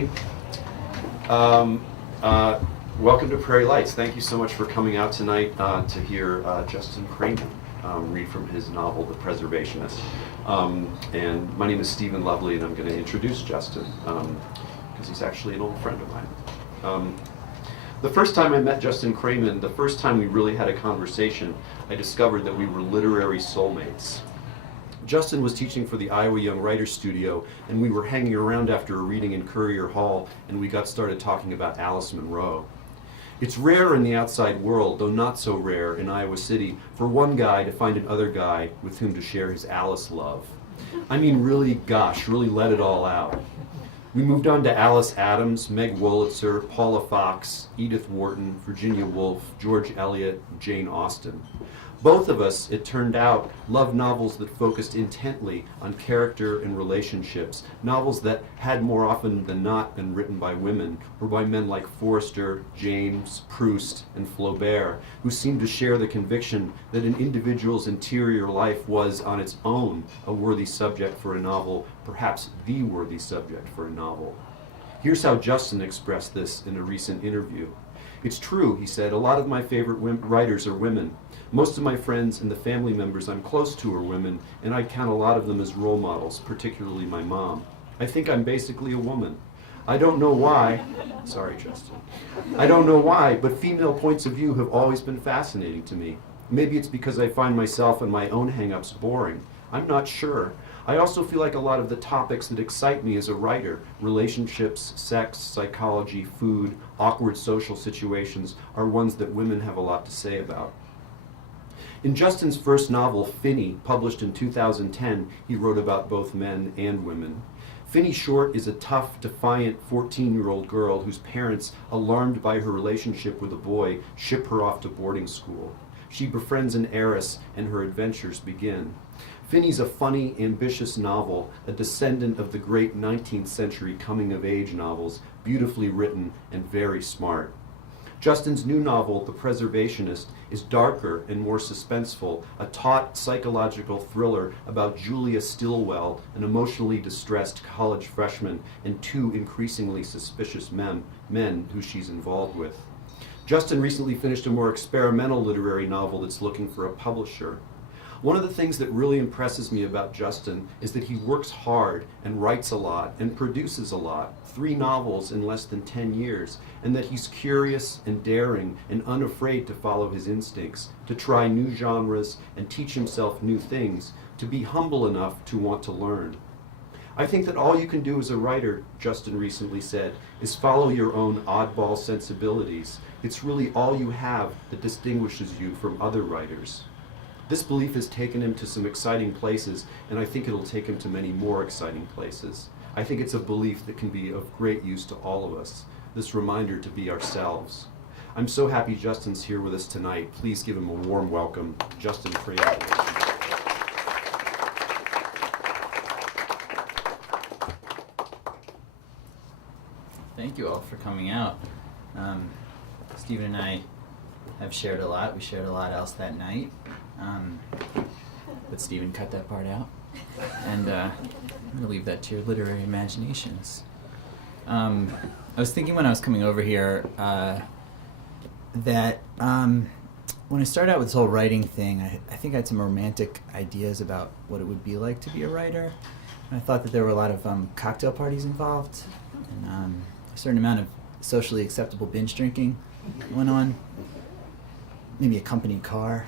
everybody. Welcome to Prairie Lights. Thank you so much for coming out tonight to hear Justin Kramon read from his novel, The Preservationist. And my name is Stephen Lovely, and I'm going to introduce Justin because he's actually an old friend of mine. The first time I met Justin Kramon, the first time we really had a conversation, I discovered that we were literary soulmates. Justin was teaching for the Iowa Young Writers Studio, and we were hanging around after a reading in Courier Hall, and we got started talking about Alice Munro. It's rare in the outside world, though not so rare in Iowa City, for one guy to find another guy with whom to share his Alice love. I mean, really, gosh, really let it all out. We moved on to Alice Adams, Meg Wolitzer, Paula Fox, Edith Wharton, Virginia Woolf, George Eliot, Jane Austen. Both of us, it turned out, loved novels that focused intently on character and relationships, novels that had more often than not been written by women, or by men like Forster, James, Proust, and Flaubert, who seemed to share the conviction that an individual's interior life was, on its own, a worthy subject for a novel, perhaps the worthy subject for a novel. Here's how Justin expressed this in a recent interview. "It's true," he said, "a lot of my favorite writers are women. Most of my friends and the family members I'm close to are women, and I count a lot of them as role models, particularly my mom. I think I'm basically a woman. I don't know why," sorry, Justin, "I don't know why, but female points of view have always been fascinating to me. Maybe it's because I find myself and my own hang-ups boring. I'm not sure. I also feel like a lot of the topics that excite me as a writer, relationships, sex, psychology, food, awkward social situations, are ones that women have a lot to say about." In Justin's first novel, Finny, published in 2010, he wrote about both men and women. Finny Short is a tough, defiant 14-year-old girl whose parents, alarmed by her relationship with a boy, ship her off to boarding school. She befriends an heiress, and her adventures begin. Finny's a funny, ambitious novel, a descendant of the great 19th century coming-of-age novels, beautifully written and very smart. Justin's new novel, The Preservationist, is darker and more suspenseful, a taut psychological thriller about Julia Stilwell, an emotionally distressed college freshman, and two increasingly suspicious men who she's involved with. Justin recently finished a more experimental literary novel that's looking for a publisher. One of the things that really impresses me about Justin is that he works hard and writes a lot and produces a lot, 3 novels in less than 10 years, and that he's curious and daring and unafraid to follow his instincts, to try new genres and teach himself new things, to be humble enough to want to learn. "I think that all you can do as a writer," Justin recently said, "is follow your own oddball sensibilities. It's really all you have that distinguishes you from other writers." This belief has taken him to some exciting places, and I think it'll take him to many more exciting places. I think it's a belief that can be of great use to all of us, this reminder to be ourselves. I'm so happy Justin's here with us tonight. Please give him a warm welcome, Justin Prairie. Thank you all for coming out. Stephen and I have shared a lot. We shared a lot else that night. But Stephen cut that part out. And I'm going to leave that to your literary imaginations. I was thinking when I was coming over here that when I started out with this whole writing thing, I think I had some romantic ideas about what it would be like to be a writer. And I thought that there were a lot of cocktail parties involved, and a certain amount of socially acceptable binge drinking went on. Maybe a company car.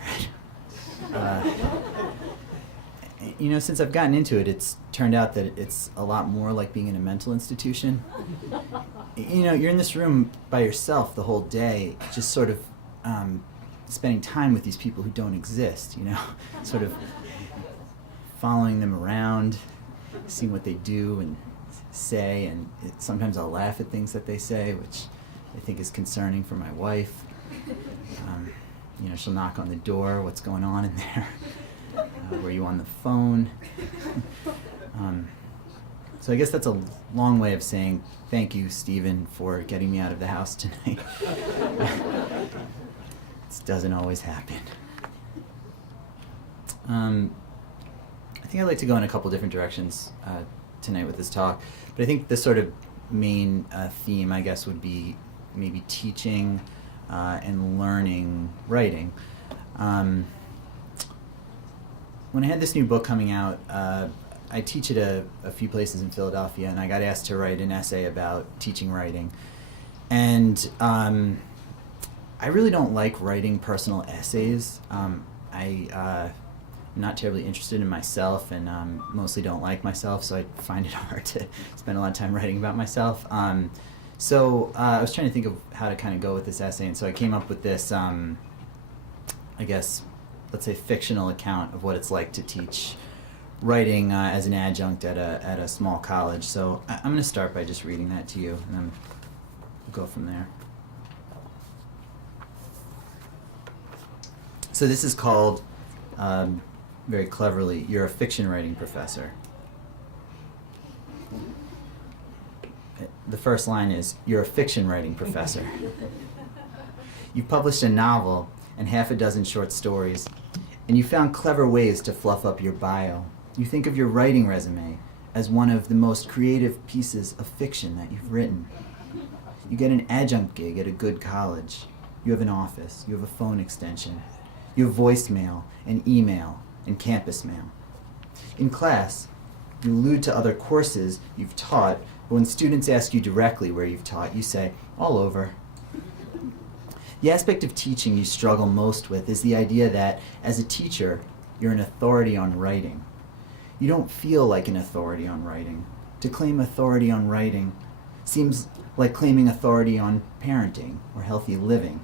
Since I've gotten into it, it's turned out that it's a lot more like being in a mental institution. You're in this room by yourself the whole day, just sort of spending time with these people who don't exist, sort of following them around, seeing what they do and say, and sometimes I'll laugh at things that they say, which I think is concerning for my wife. She'll knock on the door, "What's going on in there? Were you on the phone?" So I guess that's a long way of saying thank you, Stephen, for getting me out of the house tonight. This doesn't always happen. I think I'd like to go in a couple different directions tonight with this talk, but I think the sort of main theme, I guess, would be maybe teaching and learning writing. When I had this new book coming out, I teach at a few places in Philadelphia, and I got asked to write an essay about teaching writing. And I really don't like writing personal essays. I'm not terribly interested in myself, and mostly don't like myself, so I find it hard to spend a lot of time writing about myself. So I was trying to think of how to kind of go with this essay, and so I came up with this, I guess, let's say, fictional account of what it's like to teach writing as an adjunct at a small college. So I'm going to start by just reading that to you, and then we'll go from there. So this is called, very cleverly, "You're a Fiction Writing Professor." The first line is, "You're a fiction writing professor. You've published a novel and half a dozen short stories, and you found clever ways to fluff up your bio. You think of your writing resume as one of the most creative pieces of fiction that you've written. You get an adjunct gig at a good college. You have an office. You have a phone extension. You have voicemail and email and campus mail. In class, you allude to other courses you've taught, but when students ask you directly where you've taught, you say, all over. The aspect of teaching you struggle most with is the idea that, as a teacher, you're an authority on writing. You don't feel like an authority on writing. To claim authority on writing seems like claiming authority on parenting or healthy living.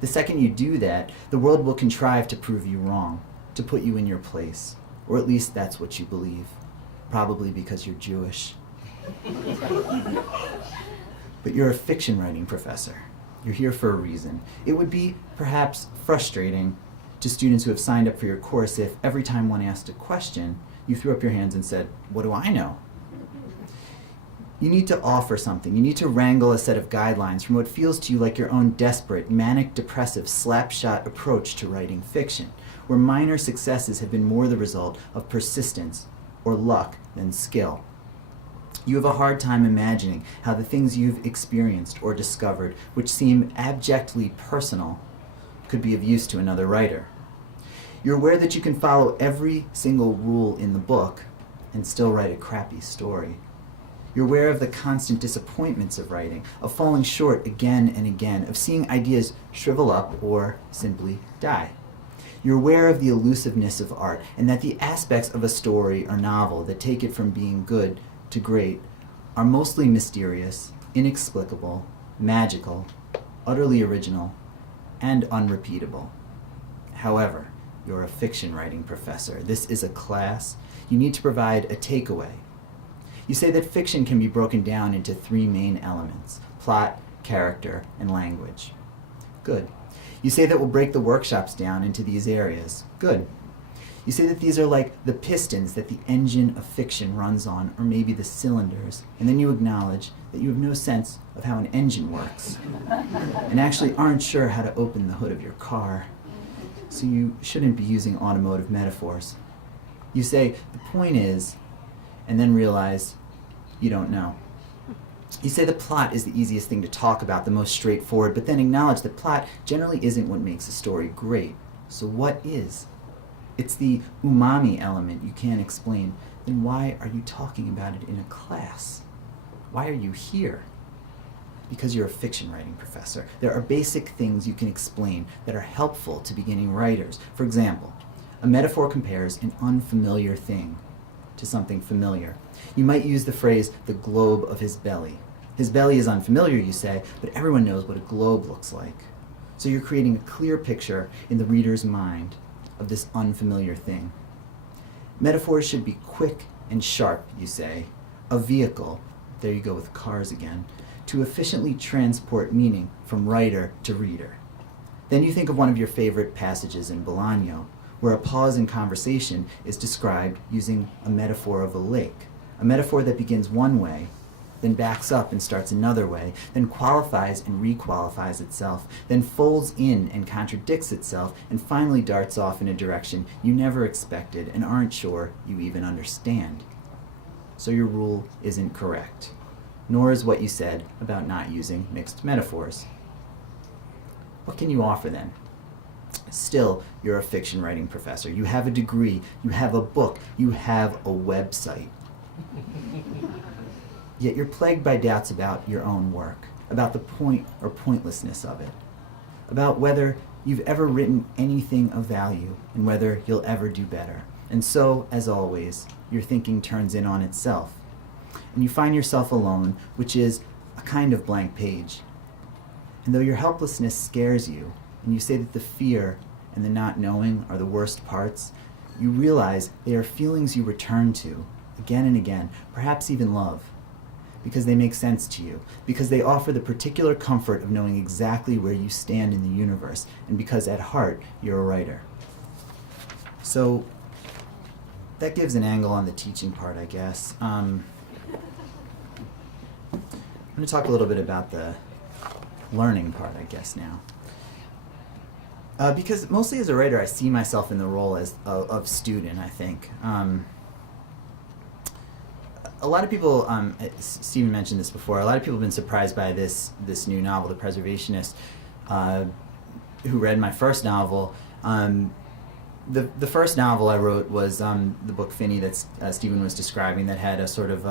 The second you do that, the world will contrive to prove you wrong, to put you in your place, or at least that's what you believe, probably because you're Jewish. But you're a fiction writing professor. You're here for a reason. It would be perhaps frustrating to students who have signed up for your course if every time one asked a question, you threw up your hands and said, what do I know? You need to offer something. You need to wrangle a set of guidelines from what feels to you like your own desperate, manic-depressive, slapshot approach to writing fiction, where minor successes have been more the result of persistence or luck than skill. You have a hard time imagining how the things you've experienced or discovered, which seem abjectly personal, could be of use to another writer. You're aware that you can follow every single rule in the book and still write a crappy story. You're aware of the constant disappointments of writing, of falling short again and again, of seeing ideas shrivel up or simply die. You're aware of the elusiveness of art, and that the aspects of a story or novel that take it from being good to great are mostly mysterious, inexplicable, magical, utterly original, and unrepeatable. However, you're a fiction writing professor. This is a class. You need to provide a takeaway. You say that fiction can be broken down into three main elements: plot, character, and language. Good. You say that we'll break the workshops down into these areas. Good. You say that these are like the pistons that the engine of fiction runs on, or maybe the cylinders, and then you acknowledge that you have no sense of how an engine works, and actually aren't sure how to open the hood of your car. So you shouldn't be using automotive metaphors. You say, the point is, and then realize you don't know. You say the plot is the easiest thing to talk about, the most straightforward, but then acknowledge that plot generally isn't what makes a story great. So what is? It's the umami element you can't explain. Then why are you talking about it in a class? Why are you here? Because you're a fiction writing professor. There are basic things you can explain that are helpful to beginning writers. For example, a metaphor compares an unfamiliar thing to something familiar. You might use the phrase, the globe of his belly. His belly is unfamiliar, you say, but everyone knows what a globe looks like. So you're creating a clear picture in the reader's mind of this unfamiliar thing. Metaphors should be quick and sharp, you say. A vehicle, there you go with cars again, to efficiently transport meaning from writer to reader. Then you think of one of your favorite passages in Bolaño, where a pause in conversation is described using a metaphor of a lake, a metaphor that begins one way, then backs up and starts another way, then qualifies and requalifies itself, then folds in and contradicts itself, and finally darts off in a direction you never expected and aren't sure you even understand. So your rule isn't correct. nor is what you said about not using mixed metaphors. What can you offer then? Still, you're a fiction writing professor. You have a degree, you have a book, you have a website. Yet you're plagued by doubts about your own work, about the point or pointlessness of it, about whether you've ever written anything of value and whether you'll ever do better. And so, as always, your thinking turns in on itself. And you find yourself alone, which is a kind of blank page. And though your helplessness scares you, and you say that the fear and the not knowing are the worst parts, you realize they are feelings you return to again and again, perhaps even love, because they make sense to you, because they offer the particular comfort of knowing exactly where you stand in the universe, and because at heart you're a writer. So that gives an angle on the teaching part, I guess. I'm going to talk a little bit about the learning part, I guess, now. Because mostly as a writer, I see myself in the role as of student, I think. A lot of people, Stephen mentioned this before, a lot of people have been surprised by this new novel, The Preservationist, who read my first novel. The first novel I wrote was the book Finney that Stephen was describing, that had a sort of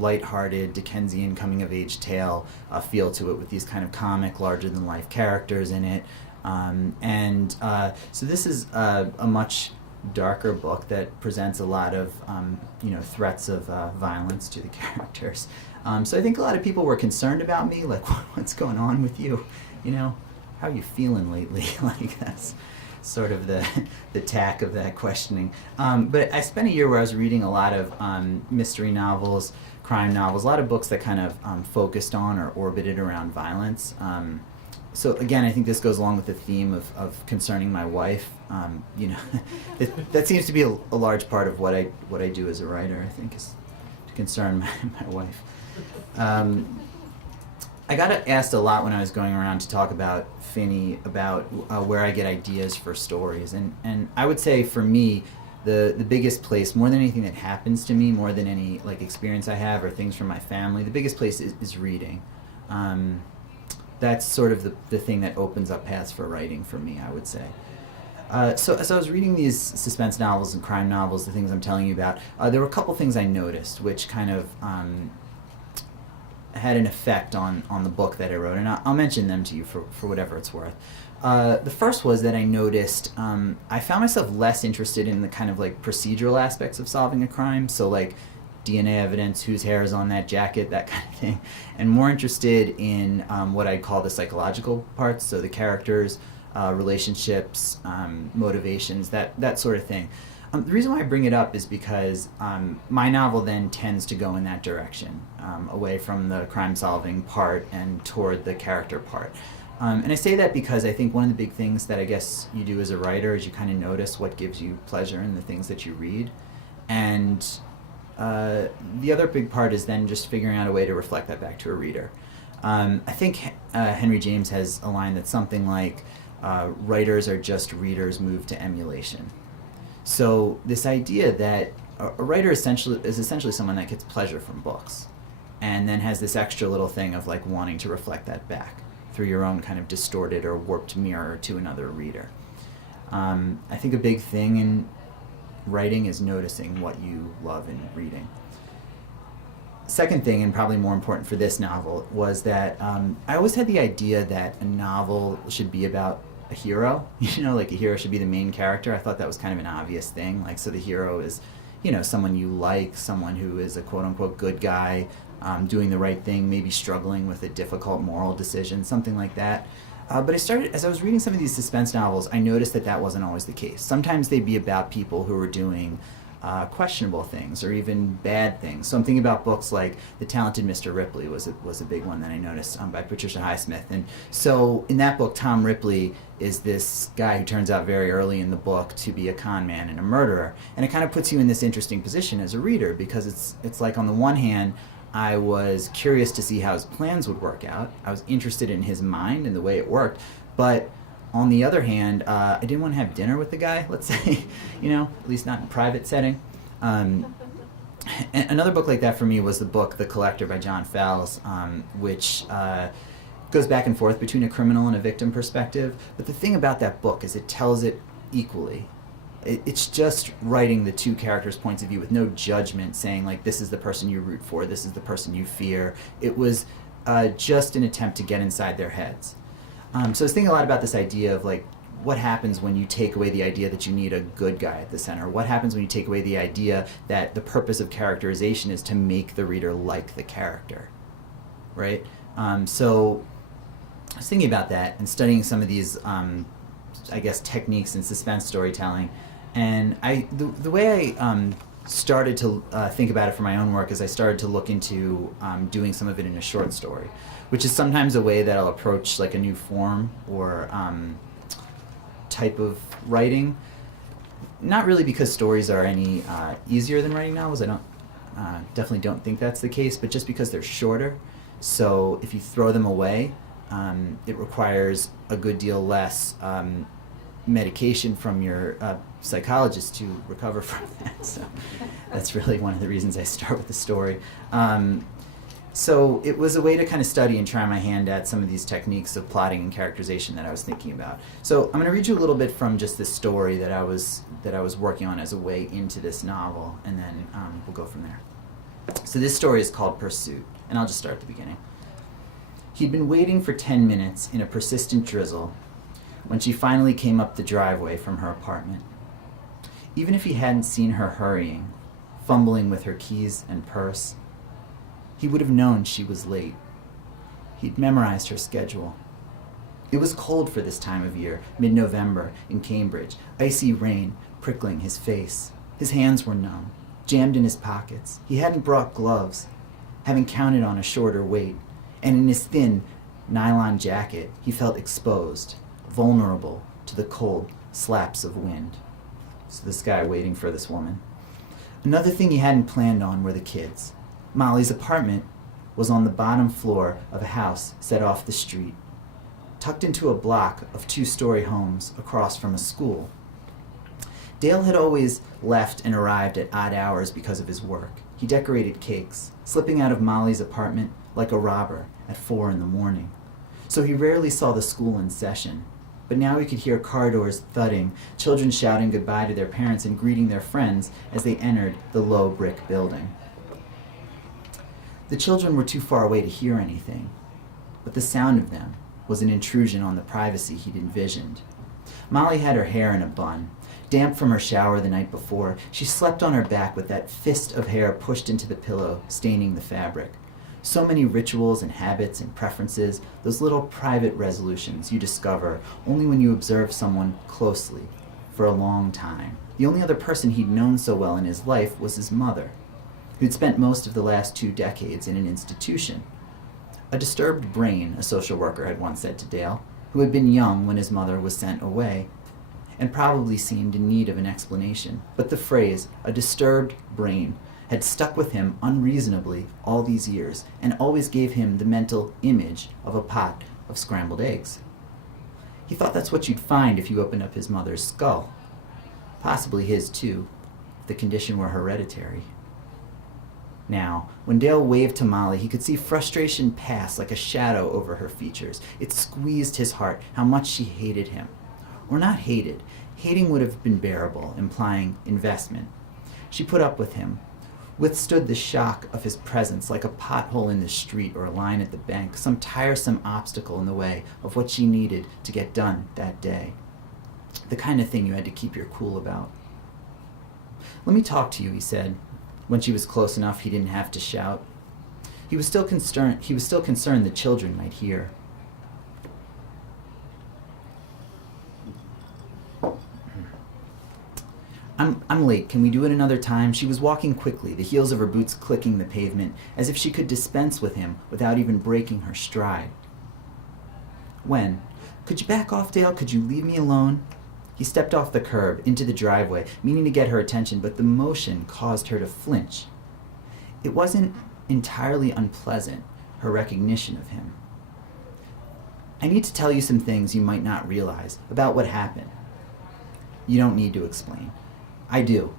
lighthearted Dickensian coming-of-age tale feel to it, with these kind of comic, larger-than-life characters in it. So this is a much darker book that presents a lot of threats of violence to the characters. So I think a lot of people were concerned about me, like, what's going on with you? How are you feeling lately? Like, that's sort of the tack of that questioning. But I spent a year where I was reading a lot of mystery novels, crime novels, a lot of books that kind of focused on or orbited around violence. So again, I think this goes along with the theme of concerning my wife. That seems to be a large part of what I do as a writer, I think, is to concern my wife. I got asked a lot when I was going around to talk about Finney, about where I get ideas for stories. And I would say for me, the biggest place, more than anything that happens to me, more than any experience I have or things from my family, the biggest place is reading. That's sort of the thing that opens up paths for writing for me, I would say. So as I was reading these suspense novels and crime novels, the things I'm telling you about, there were a couple things I noticed which kind of had an effect on the book that I wrote, and I'll mention them to you for whatever it's worth. The first was that I noticed I found myself less interested in the kind of procedural aspects of solving a crime, so DNA evidence, whose hair is on that jacket, that kind of thing, and more interested in what I'd call the psychological parts, so the characters, relationships, motivations, that sort of thing. The reason why I bring it up is because my novel then tends to go in that direction, away from the crime-solving part and toward the character part. And I say that because I think one of the big things that I guess you do as a writer is you kind of notice what gives you pleasure in the things that you read. And the other big part is then just figuring out a way to reflect that back to a reader. I think Henry James has a line that's something like, writers are just readers moved to emulation. So this idea that a writer is essentially someone that gets pleasure from books and then has this extra little thing of wanting to reflect that back through your own kind of distorted or warped mirror to another reader. I think a big thing in writing is noticing what you love in reading. Second thing, and probably more important for this novel, was that I always had the idea that a novel should be about a hero. A hero should be the main character. I thought that was kind of an obvious thing. So the hero is, someone you like, someone who is a quote-unquote good guy, doing the right thing, maybe struggling with a difficult moral decision, something like that. But as I was reading some of these suspense novels, I noticed that wasn't always the case. Sometimes they'd be about people who were doing questionable things or even bad things. So I'm thinking about books like The Talented Mr. Ripley was a big one that I noticed by Patricia Highsmith. And so in that book, Tom Ripley is this guy who turns out very early in the book to be a con man and a murderer. And it kind of puts you in this interesting position as a reader, because it's like, on the one hand, I was curious to see how his plans would work out. I was interested in his mind and the way it worked. But on the other hand, I didn't want to have dinner with the guy, let's say, at least not in a private setting. Another book like that for me was the book The Collector by John Fowles, which goes back and forth between a criminal and a victim perspective. But the thing about that book is it tells it equally. It's just writing the two characters' points of view with no judgment, saying like, this is the person you root for, this is the person you fear. It was just an attempt to get inside their heads. So I was thinking a lot about this idea of like, what happens when you take away the idea that you need a good guy at the center? What happens when you take away the idea that the purpose of characterization is to make the reader like the character, right? So I was thinking about that and studying some of these, I guess, techniques in suspense storytelling. And the way I started to think about it for my own work is I started to look into doing some of it in a short story, which is sometimes a way that I'll approach like a new form or type of writing. Not really because stories are any easier than writing novels. I don't definitely don't think that's the case, but just because they're shorter. So if you throw them away, it requires a good deal less medication from your psychologist to recover from that. So that's really one of the reasons I start with the story. So it was a way to kind of study and try my hand at some of these techniques of plotting and characterization that I was thinking about. So I'm going to read you a little bit from just this story that I was working on as a way into this novel, and then we'll go from there. So this story is called Pursuit, and I'll just start at the beginning. He'd been waiting for 10 minutes in a persistent drizzle when she finally came up the driveway from her apartment. Even if he hadn't seen her hurrying, fumbling with her keys and purse, he would have known she was late. He'd memorized her schedule. It was cold for this time of year, mid-November, in Cambridge, icy rain prickling his face. His hands were numb, jammed in his pockets. He hadn't brought gloves, having counted on a shorter wait, and in his thin nylon jacket, he felt exposed, vulnerable to the cold slaps of wind. So this guy waiting for this woman. Another thing he hadn't planned on were the kids. Molly's apartment was on the bottom floor of a house set off the street, tucked into a block of two-story homes across from a school. Dale had always left and arrived at odd hours because of his work. He decorated cakes, slipping out of Molly's apartment like a robber at 4 a.m. So he rarely saw the school in session. But now he could hear car doors thudding, children shouting goodbye to their parents and greeting their friends as they entered the low brick building. The children were too far away to hear anything, but the sound of them was an intrusion on the privacy he'd envisioned. Molly had her hair in a bun. Damp from her shower the night before, she slept on her back with that fist of hair pushed into the pillow, staining the fabric. So many rituals and habits and preferences, those little private resolutions you discover only when you observe someone closely for a long time. The only other person he'd known so well in his life was his mother, who'd spent most of the last 2 decades in an institution. A disturbed brain, a social worker had once said to Dale, who had been young when his mother was sent away, and probably seemed in need of an explanation. But the phrase, a disturbed brain, had stuck with him unreasonably all these years, and always gave him the mental image of a pot of scrambled eggs. He thought that's what you'd find if you opened up his mother's skull. Possibly his too, if the condition were hereditary. Now, when Dale waved to Molly, he could see frustration pass like a shadow over her features. It squeezed his heart how much she hated him. Or not hated. Hating would have been bearable, implying investment. She put up with him, withstood the shock of his presence like a pothole in the street or a line at the bank, some tiresome obstacle in the way of what she needed to get done that day. The kind of thing you had to keep your cool about. "Let me talk to you," he said, when she was close enough he didn't have to shout. He was still concerned the children might hear. I'm late. Can we do it another time?" She was walking quickly, the heels of her boots clicking the pavement, as if she could dispense with him without even breaking her stride. "When? Could you back off, Dale? Could you leave me alone?" He stepped off the curb, into the driveway, meaning to get her attention, but the motion caused her to flinch. It wasn't entirely unpleasant, her recognition of him. "I need to tell you some things you might not realize about what happened." "You don't need to explain." "I do.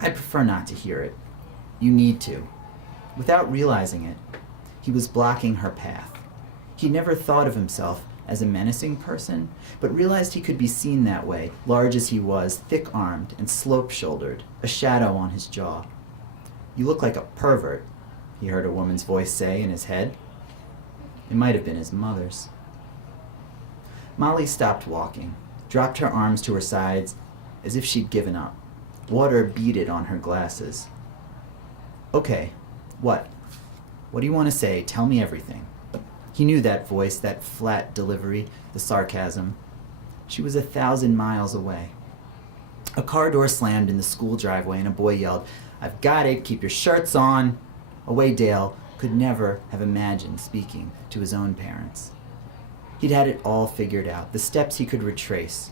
I'd prefer not to hear it." You need to. Without realizing it, he was blocking her path. He never thought of himself as a menacing person, but realized he could be seen that way, large as he was, thick-armed and slope-shouldered, a shadow on his jaw. You look like a pervert, he heard a woman's voice say in his head. It might have been his mother's. Molly stopped walking, dropped her arms to her sides as if she'd given up. Water beaded on her glasses. Okay, what? What do you want to say? Tell me everything. He knew that voice, that flat delivery, the sarcasm. She was 1,000 miles away. A car door slammed in the school driveway and a boy yelled, "I've got it, keep your shirts on." A way Dale could never have imagined speaking to his own parents. He'd had it all figured out, the steps he could retrace,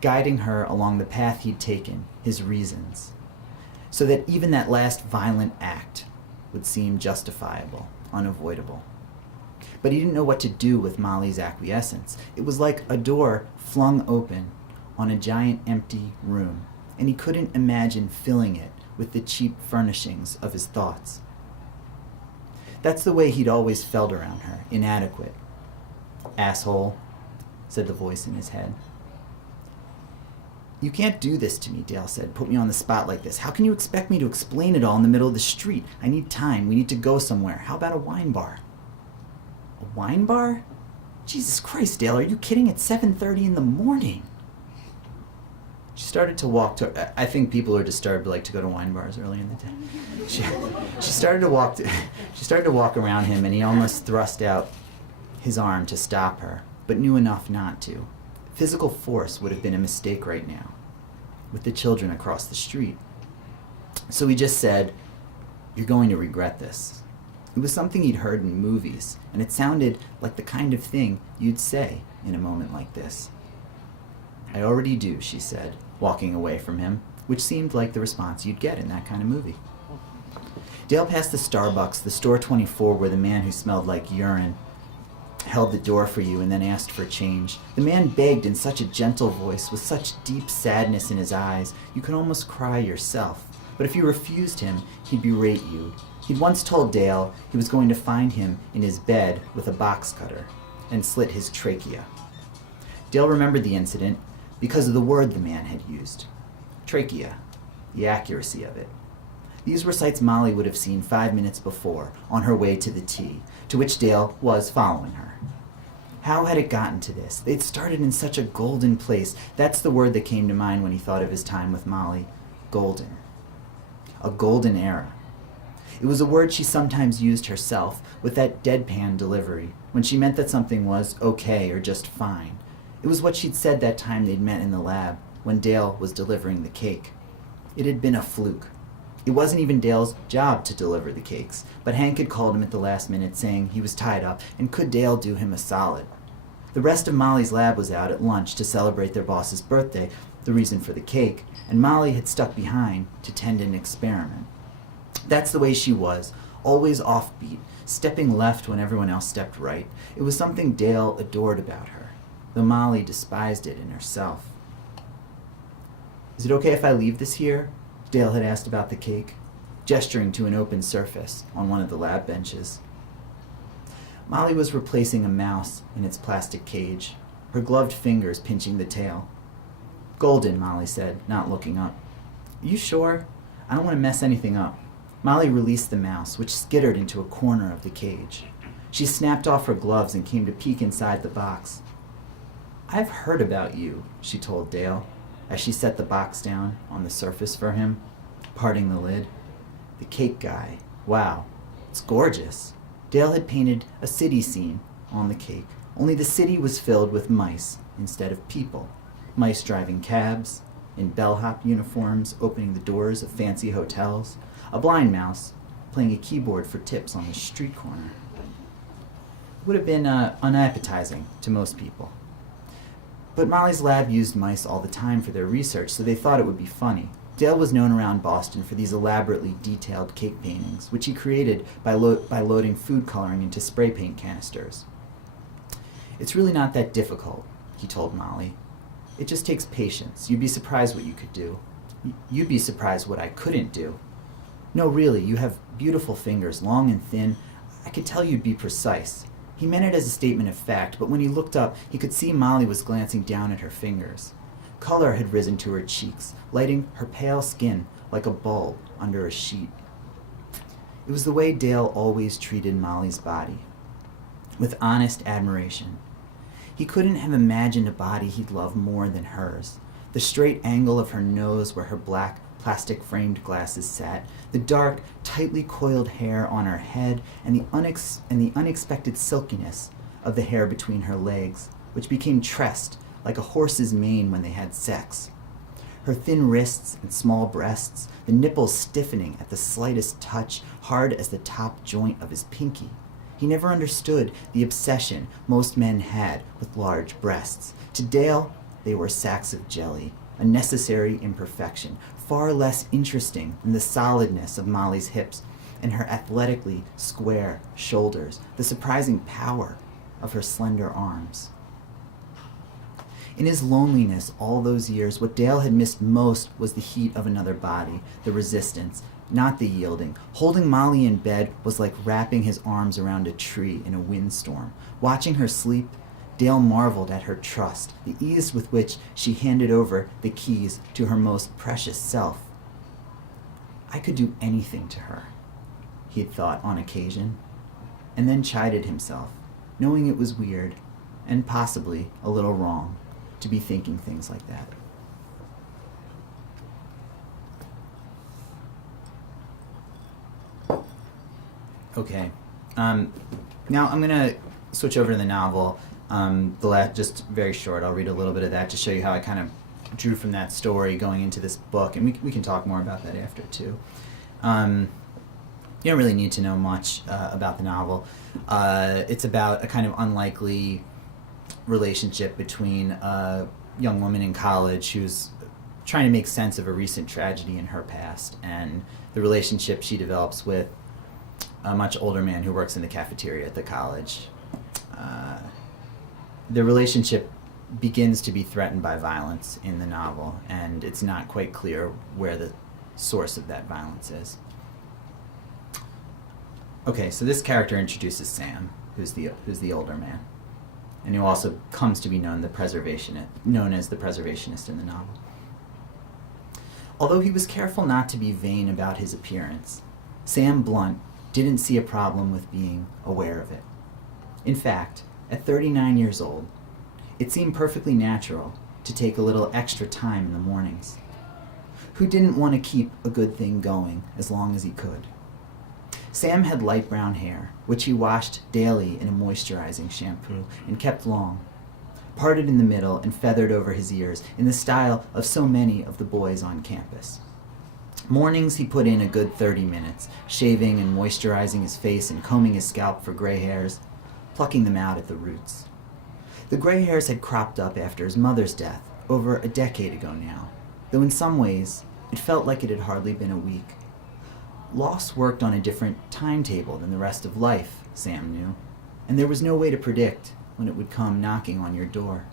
guiding her along the path he'd taken, his reasons, so that even that last violent act would seem justifiable, unavoidable. But he didn't know what to do with Molly's acquiescence. It was like a door flung open on a giant empty room, and he couldn't imagine filling it with the cheap furnishings of his thoughts. That's the way he'd always felt around her, inadequate. "Asshole," said the voice in his head. "You can't do this to me," Dale said. "Put me on the spot like this. How can you expect me to explain it all in the middle of the street? I need time. We need to go somewhere. How about a wine bar?" "A wine bar? Jesus Christ, Dale, are you kidding? It's 7:30 in the morning." She started to walk to... I think people who are disturbed like to go to wine bars early in the day. She started to walk around him, and he almost thrust out his arm to stop her, but knew enough not to. Physical force would have been a mistake right now, with the children across the street. So he just said, "You're going to regret this." It was something he'd heard in movies, and it sounded like the kind of thing you'd say in a moment like this. "I already do," she said, walking away from him, which seemed like the response you'd get in that kind of movie. Dale passed the Starbucks, the store 24 where the man who smelled like urine held the door for you and then asked for change. The man begged in such a gentle voice, with such deep sadness in his eyes, you could almost cry yourself. But if you refused him, he'd berate you. He'd once told Dale he was going to find him in his bed with a box cutter and slit his trachea. Dale remembered the incident because of the word the man had used. Trachea. The accuracy of it. These were sights Molly would have seen 5 minutes before, on her way to the tea, to which Dale was following her. How had it gotten to this? They'd started in such a golden place. That's the word that came to mind when he thought of his time with Molly. Golden. A golden era. It was a word she sometimes used herself, with that deadpan delivery, when she meant that something was okay or just fine. It was what she'd said that time they'd met in the lab, when Dale was delivering the cake. It had been a fluke. It wasn't even Dale's job to deliver the cakes, but Hank had called him at the last minute saying he was tied up, and could Dale do him a solid? The rest of Molly's lab was out at lunch to celebrate their boss's birthday, the reason for the cake, and Molly had stuck behind to tend an experiment. That's the way she was, always offbeat, stepping left when everyone else stepped right. It was something Dale adored about her, though Molly despised it in herself. "Is it okay if I leave this here?" Dale had asked about the cake, gesturing to an open surface on one of the lab benches. Molly was replacing a mouse in its plastic cage, her gloved fingers pinching the tail. "Golden," Molly said, not looking up. "Are you sure? I don't want to mess anything up." Molly released the mouse, which skittered into a corner of the cage. She snapped off her gloves and came to peek inside the box. "I've heard about you," she told Dale, as she set the box down on the surface for him, parting the lid. "The cake guy. Wow, it's gorgeous." Dale had painted a city scene on the cake, only the city was filled with mice instead of people. Mice driving cabs, in bellhop uniforms, opening the doors of fancy hotels, a blind mouse playing a keyboard for tips on the street corner. It would have been unappetizing to most people. But Molly's lab used mice all the time for their research, so they thought it would be funny. Dale was known around Boston for these elaborately detailed cake paintings, which he created by loading food coloring into spray paint canisters. "It's really not that difficult," he told Molly. "It just takes patience. You'd be surprised what you could do. You'd be surprised what I couldn't do." No, really, you have beautiful fingers, long and thin. I could tell you'd be precise. He meant it as a statement of fact, but when he looked up, he could see Molly was glancing down at her fingers. Color had risen to her cheeks, lighting her pale skin like a bulb under a sheet. It was the way Dale always treated Molly's body, with honest admiration. He couldn't have imagined a body he'd love more than hers. The straight angle of her nose where her black plastic-framed glasses sat, the dark, tightly coiled hair on her head, and the unexpected silkiness of the hair between her legs, which became tressed like a horse's mane when they had sex. Her thin wrists and small breasts, the nipples stiffening at the slightest touch, hard as the top joint of his pinky. He never understood the obsession most men had with large breasts. To Dale, they were sacks of jelly, a necessary imperfection, far less interesting than the solidness of Molly's hips and her athletically square shoulders, the surprising power of her slender arms. In his loneliness all those years, what Dale had missed most was the heat of another body, the resistance, not the yielding. Holding Molly in bed was like wrapping his arms around a tree in a windstorm. Watching her sleep, Dale marveled at her trust, the ease with which she handed over the keys to her most precious self. I could do anything to her, he had thought on occasion, and then chided himself, knowing it was weird, and possibly a little wrong, to be thinking things like that. Okay, now I'm gonna switch over to the novel. Just very short. I'll read a little bit of that to show you how I kind of drew from that story going into this book, and we can talk more about that after too. You don't really need to know much about the novel. It's about a kind of unlikely relationship between a young woman in college who's trying to make sense of a recent tragedy in her past, and the relationship she develops with a much older man who works in the cafeteria at the college. The relationship begins to be threatened by violence in the novel, and it's not quite clear where the source of that violence is. Okay, so this character introduces Sam, who's the older man, and who also comes to be known as the Preservationist in the novel. Although he was careful not to be vain about his appearance, Sam Blunt didn't see a problem with being aware of it. In fact, at 39 years old, it seemed perfectly natural to take a little extra time in the mornings. Who didn't want to keep a good thing going as long as he could? Sam had light brown hair, which he washed daily in a moisturizing shampoo and kept long, parted in the middle and feathered over his ears in the style of so many of the boys on campus. Mornings he put in a good 30 minutes, shaving and moisturizing his face and combing his scalp for gray hairs, plucking them out at the roots. The gray hairs had cropped up after his mother's death, over a decade ago now, though in some ways it felt like it had hardly been a week. Loss worked on a different timetable than the rest of life, Sam knew, and there was no way to predict when it would come knocking on your door.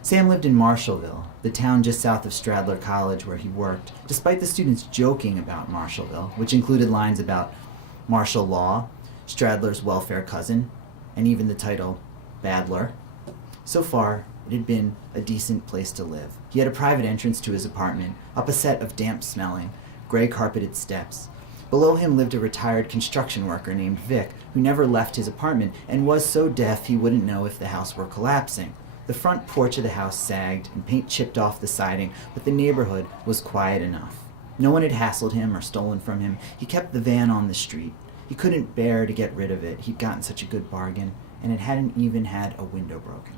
Sam lived in Marshallville, the town just south of Stradler College where he worked, despite the students joking about Marshallville, which included lines about martial law, Stradler's welfare cousin, and even the title Badler. So far, it had been a decent place to live. He had a private entrance to his apartment, up a set of damp-smelling, gray-carpeted steps. Below him lived a retired construction worker named Vic, who never left his apartment and was so deaf he wouldn't know if the house were collapsing. The front porch of the house sagged and paint chipped off the siding, but the neighborhood was quiet enough. No one had hassled him or stolen from him. He kept the van on the street. He couldn't bear to get rid of it. He'd gotten such a good bargain, and it hadn't even had a window broken.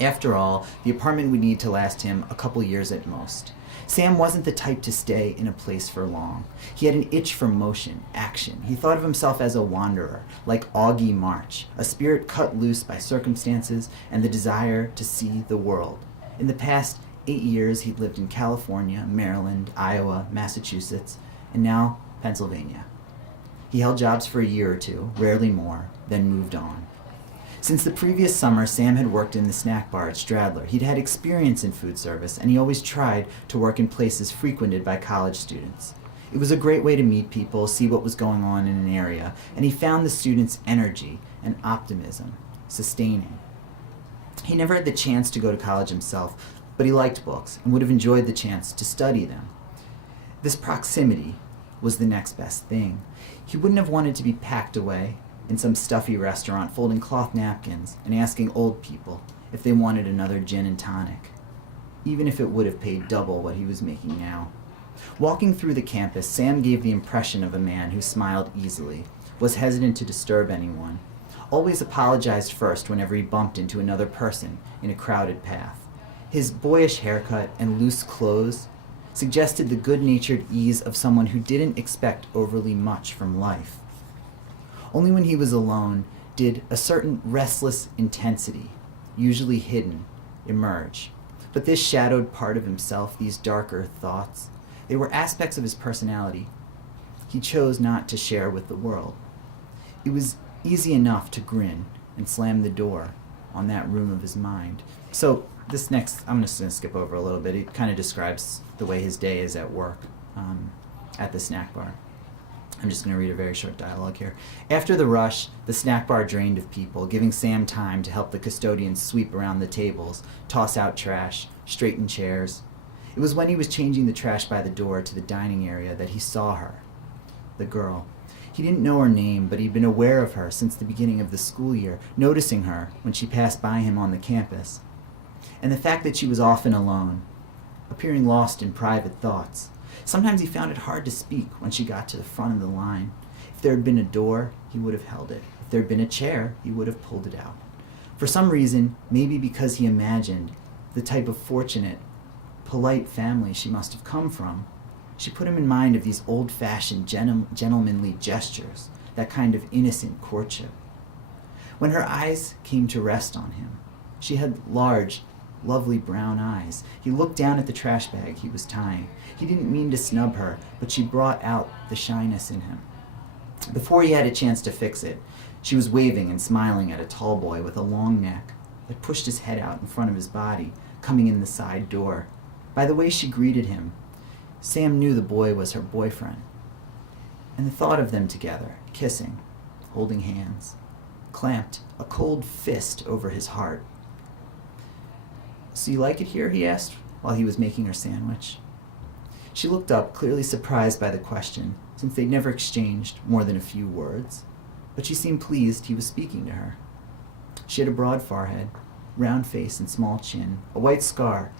After all, the apartment would need to last him a couple years at most. Sam wasn't the type to stay in a place for long. He had an itch for motion, action. He thought of himself as a wanderer, like Augie March, a spirit cut loose by circumstances and the desire to see the world. In the past 8 years, he'd lived in California, Maryland, Iowa, Massachusetts, and now Pennsylvania. He held jobs for a year or two, rarely more, then moved on. Since the previous summer, Sam had worked in the snack bar at Stradler. He'd had experience in food service, and he always tried to work in places frequented by college students. It was a great way to meet people, see what was going on in an area, and he found the students' energy and optimism sustaining. He never had the chance to go to college himself, but he liked books and would have enjoyed the chance to study them. This proximity was the next best thing. He wouldn't have wanted to be packed away in some stuffy restaurant folding cloth napkins and asking old people if they wanted another gin and tonic, even if it would have paid double what he was making now. Walking through the campus, Sam gave the impression of a man who smiled easily, was hesitant to disturb anyone, always apologized first whenever he bumped into another person in a crowded path. His boyish haircut and loose clothes suggested the good-natured ease of someone who didn't expect overly much from life. Only when he was alone did a certain restless intensity, usually hidden, emerge. But this shadowed part of himself, these darker thoughts, they were aspects of his personality he chose not to share with the world. It was easy enough to grin and slam the door on that room of his mind. So this next, I'm just going to skip over a little bit. It kind of describes the way his day is at work at the snack bar. I'm just going to read a very short dialogue here. After the rush, the snack bar drained of people, giving Sam time to help the custodians sweep around the tables, toss out trash, straighten chairs. It was when he was changing the trash by the door to the dining area that he saw her, the girl. He didn't know her name, but he'd been aware of her since the beginning of the school year, noticing her when she passed by him on the campus. And the fact that she was often alone, appearing lost in private thoughts. Sometimes he found it hard to speak when she got to the front of the line. If there had been a door, he would have held it. If there had been a chair, he would have pulled it out. For some reason, maybe because he imagined the type of fortunate, polite family she must have come from, she put him in mind of these old-fashioned gentlemanly gestures, that kind of innocent courtship. When her eyes came to rest on him, she had large, lovely brown eyes. He looked down at the trash bag he was tying. He didn't mean to snub her, but she brought out the shyness in him. Before he had a chance to fix it, she was waving and smiling at a tall boy with a long neck that pushed his head out in front of his body, coming in the side door. By the way she greeted him, Sam knew the boy was her boyfriend. And the thought of them together, kissing, holding hands, clamped a cold fist over his heart. "So you like it here?" he asked while he was making her sandwich. She looked up, clearly surprised by the question, since they'd never exchanged more than a few words. But she seemed pleased he was speaking to her. She had a broad forehead, round face and small chin, a white scar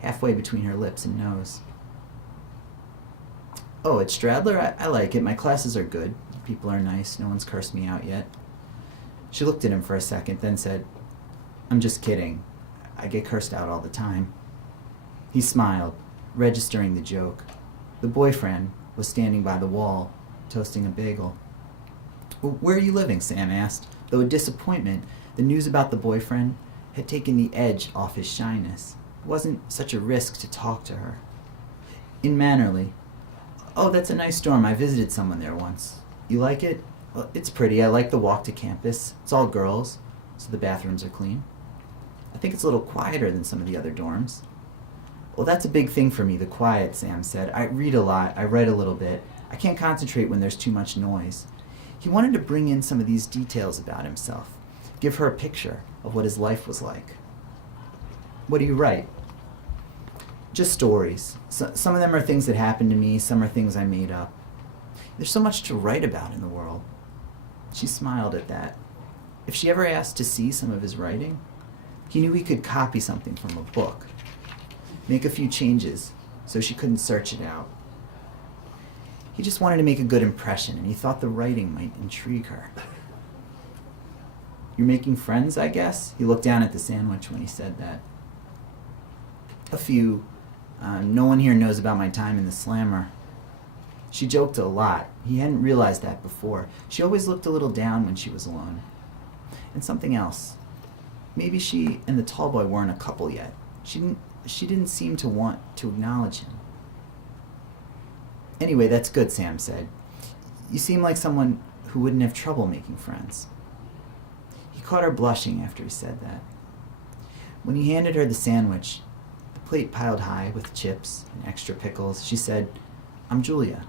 halfway between her lips and nose. "Oh, at Stradler? I like it. My classes are good. People are nice. No one's cursed me out yet." She looked at him for a second, then said, "I'm just kidding. I get cursed out all the time." He smiled, registering the joke. The boyfriend was standing by the wall, toasting a bagel. "Where are you living?" Sam asked. Though a disappointment, the news about the boyfriend had taken the edge off his shyness. It wasn't such a risk to talk to her. "In Mannerly." "Oh, that's a nice dorm. I visited someone there once. You like it?" "Well, it's pretty. I like the walk to campus. It's all girls, so the bathrooms are clean. I think it's a little quieter than some of the other dorms." "Well, that's a big thing for me, the quiet," Sam said. "I read a lot. I write a little bit. I can't concentrate when there's too much noise." He wanted to bring in some of these details about himself, give her a picture of what his life was like. "What do you write?" "Just stories. Some of them are things that happened to me, some are things I made up. There's so much to write about in the world." She smiled at that. If she ever asked to see some of his writing, he knew he could copy something from a book, make a few changes so she couldn't search it out. He just wanted to make a good impression, and he thought the writing might intrigue her. "You're making friends, I guess?" He looked down at the sandwich when he said that. "A few. No one here knows about my time in the slammer." She joked a lot. He hadn't realized that before. She always looked a little down when she was alone. And something else. Maybe she and the tall boy weren't a couple yet. She didn't seem to want to acknowledge him. "Anyway, that's good," Sam said. "You seem like someone who wouldn't have trouble making friends." He caught her blushing after he said that. When he handed her the sandwich, the plate piled high with chips and extra pickles, she said, "I'm Julia."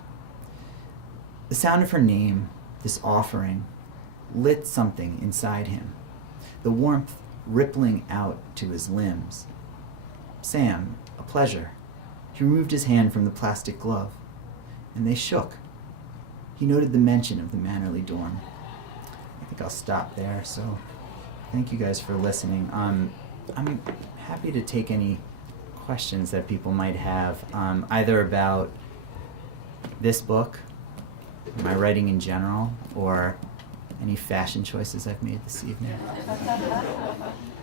The sound of her name, this offering, lit something inside him, the warmth rippling out to his limbs. Sam, a pleasure. He removed his hand from the plastic glove, and they shook. He noted the mention of the Mannerly dorm. I think I'll stop there, so thank you guys for listening. I'm happy to take any questions that people might have, either about this book, my writing in general, or any fashion choices I've made this evening.